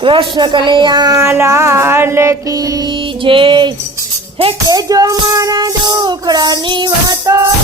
કૃષ્ણ કનૈયા લાલ કી જય. હે કે જો મારા દુખડાની વાતો.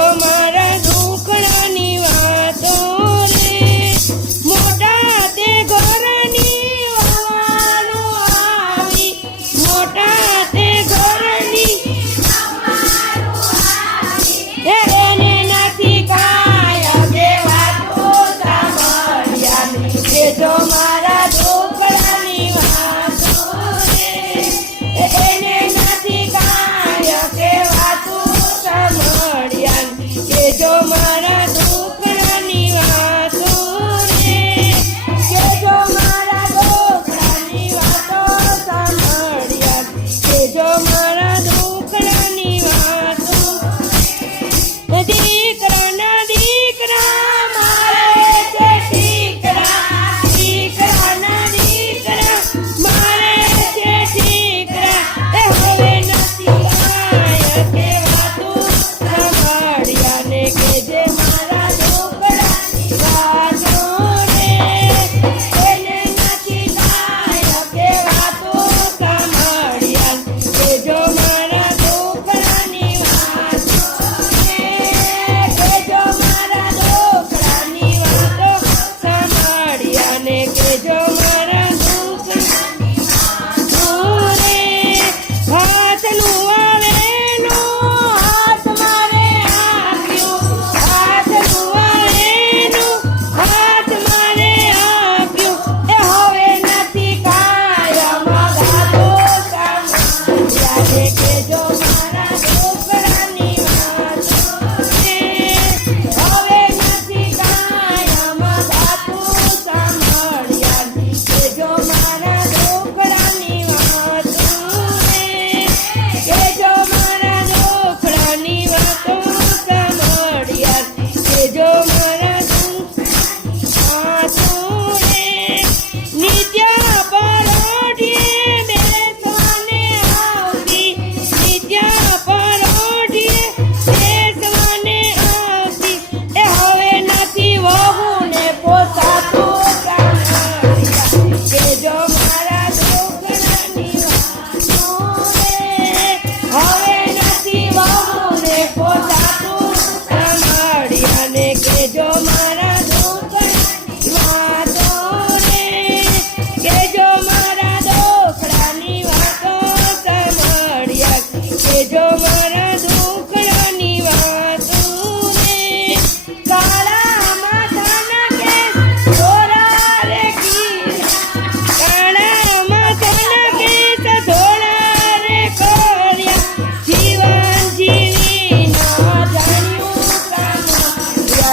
Oh my.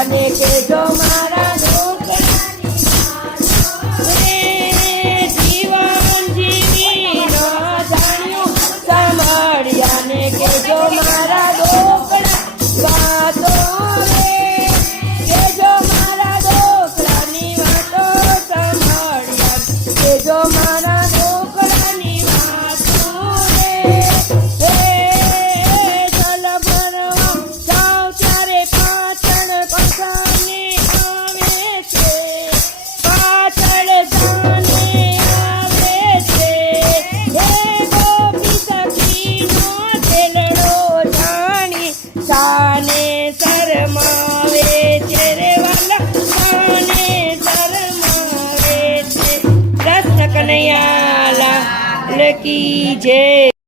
જાને છે જો મારા જીવન જીવી ન જાણ્યું. સાંભળ્યાને કે જો મારા દોકડા વાતો. DJ.